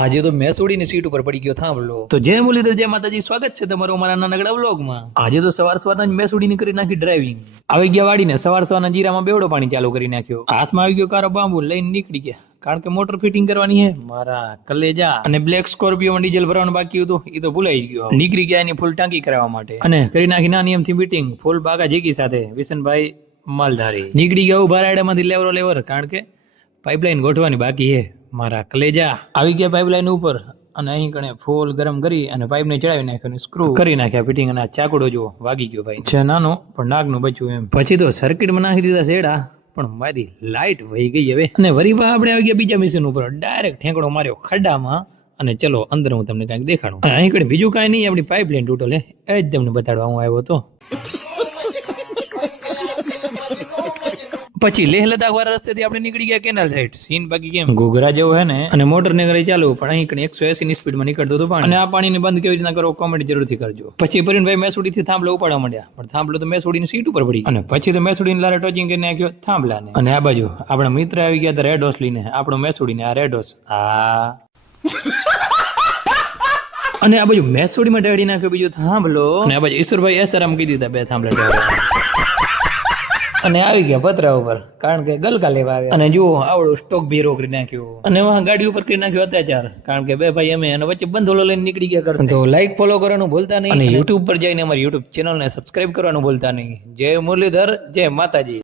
આજે તો મેસોડીની સીટ ઉપર પડી ગયો થાંભલો. તો જય મુરલીધર, જય માતાજી, સ્વાગત છે તમારું અમારા નાનકડા વ્લોગમાં. આજે તો સવારના જ મેસોડીની કરી નાખી ડ્રાઇવિંગ. આવી ગયા વાડીને સવારના જીરામાં બેવડો પાણી ચાલુ કરી નાખ્યો. હાથમાં આવી ગયો કારો બાંબુ લઈને નીકળી ગયા, કારણ કે મોટર ફિટિંગ કરવાની હે મારા કલેજા. અને બ્લેક સ્કોર્પિયોમાં ડીઝલ ભરવાનું બાકી હતું, એ તો ભૂલાઈ જ ગયો. નીકળી ગયા એની ફૂલ ટાંકી કરાવવા માટે અને કરી નાખી નાની એમથી મીટિંગ ફૂલ બાગા જીકી સાથે વિશનભાઈ માલધારી. નીકળી ગયા ઉભા રાયડામાંથી લેવર, કારણ કે પાઇપલાઇન ગોઠવાની બાકી હે મારા કલેજા. આવી ગયા પાઇપલાઇન ઉપર અને અહીં કણે ફૂલ ગરમ કરી અને પાઇપને ચડાવી નાખ્યો, સ્ક્રૂ કરી નાખ્યા ફિટિંગ. અને આ ચાકડો જો વાગી ગયો ભાઈ, છે નાનો પણ નાગનું બચ્યું એમ. પછી તો સર્કિટમાં નાખી દીધા શેડા, પણ મારી લાઇટ વહી ગઈ હવે. અને વરીવા આપણે આવી ગયા બીજા મિશન ઉપર, ડાયરેક્ટ ઠેકડો માર્યો ખड्डाમાં. અને ચલો અંદર હું તમને કંઈક દેખાડું. અહીં કણે બીજું કાંઈ નહીં, આપણી પાઇપલાઇન તૂટેલ હે, એ જ તમને બતાડવા હું આવ્યો હતો. પછી લેહ લદ્દાખ વાળા રસ્તેથી આપણે નીકળી ગયા કેનાલ સાઈડ. સીન બાકી કેમ ઘોઘરા જેવો હે ને, અને મોટર ને કરી ચાલુ, પણ અહીં કણે 180 ની સ્પીડમાં નીકળતું હતું પાણી. અને આ પાણીને બંધ કેવી રીતના કરો, કોમેન્ટ જરૂરથી કરજો. પછી પરિણભાઈ મેસોડીથી થાંભલો ઉપાડવા માંડ્યા, પણ થાંભલો તો મેસોડીની સીટ ઉપર પડી. અને પછી તો મેસોડીને લારે ટોચિંગ કરી નાખ્યો થાંભલાને. અને આ બાજુ આપણા મિત્ર આવી ગયા હતા રેડ હોસ લઈને, આપણો મેસોડીને આ રેડ હોસ. અને આ બાજુ મેસોડીમાં ઢાળી નાખ્યો બીજો થાંભલો, અને આ બાજુ ઈશ્વરભાઈ એસરામ કહી દીધા બે થાંભલા ઢાળવા. અને આવી ગયા પતરા ઉપર, કારણ કે ગલકા લેવા આવ્યા. અને જુઓ આવડો સ્ટોક ભીરો કરી નાખ્યો. અને વહાં ગાડી ઉપર કરી નાખ્યો અત્યાચાર, કારણ કે બે ભાઈ અમે એના વચ્ચે બંધોલો લઈને નીકળી ગયા કરતા. તો લાઈક ફોલો કરવાનું ભૂલતા નહીં, અને યુટ્યુબ પર જઈને અમારી યુટ્યુબ ચેનલને સબસ્ક્રાઇબ કરવાનું ભૂલતા નહીં. જય મુરલીધર, જય માતાજી.